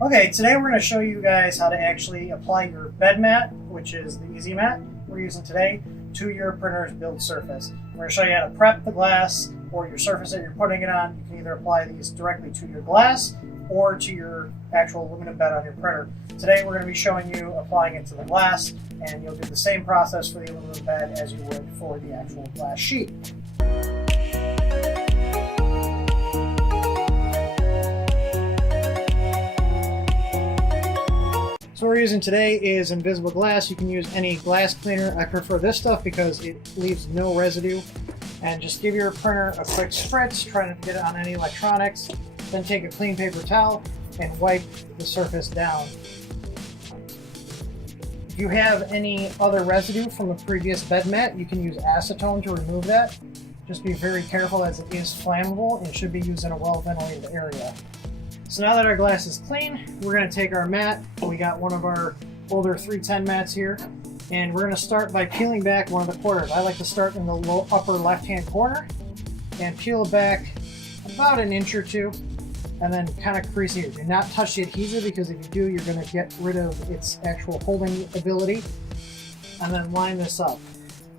Okay, today we're going to show you guys how to actually apply your bed mat, which is the EZMat we're using today, to your printer's build surface. We're going to show you how to prep the glass or your surface that you're putting it on. You can either apply these directly to your glass or to your actual aluminum bed on your printer. Today we're going to be showing you applying it to the glass, and you'll do the same process for the aluminum bed as you would for the actual glass sheet. So what we're using today is invisible glass. You can use any glass cleaner. I prefer this stuff because it leaves no residue. And just give your printer a quick spritz, try not to get it on any electronics. Then take a clean paper towel and wipe the surface down. If you have any other residue from a previous bed mat, you can use acetone to remove that. Just be very careful as it is flammable and should be used in a well-ventilated area. So now that our glass is clean, we're going to take our mat. We got one of our older 310 mats here, and we're going to start by peeling back one of the corners. I like to start in the upper left-hand corner and peel it back about an inch or two, and then kind of crease it. Do not touch the adhesive, because if you do, you're going to get rid of its actual holding ability. And then line this up.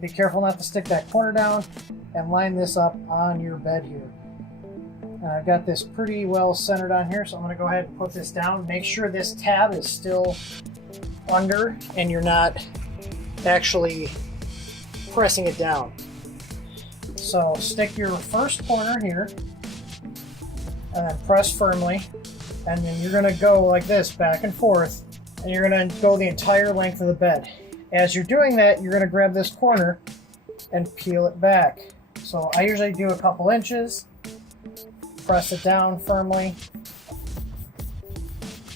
Be careful not to stick that corner down, and line this up on your bed here. And I've got this pretty well centered on here, so I'm going to go ahead and put this down. Make sure this tab is still under and you're not actually pressing it down. So stick your first corner here and then press firmly, and then you're going to go like this back and forth, and you're going to go the entire length of the bed. As you're doing that, you're going to grab this corner and peel it back. So I usually do a couple inches. Press it down firmly.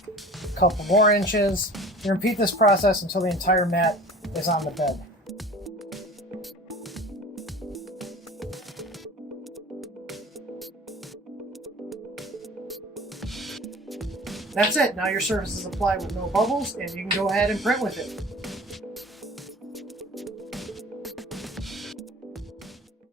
A couple more inches. You repeat this process until the entire mat is on the bed. That's it. Now your surface is applied with no bubbles, and you can go ahead and print with it.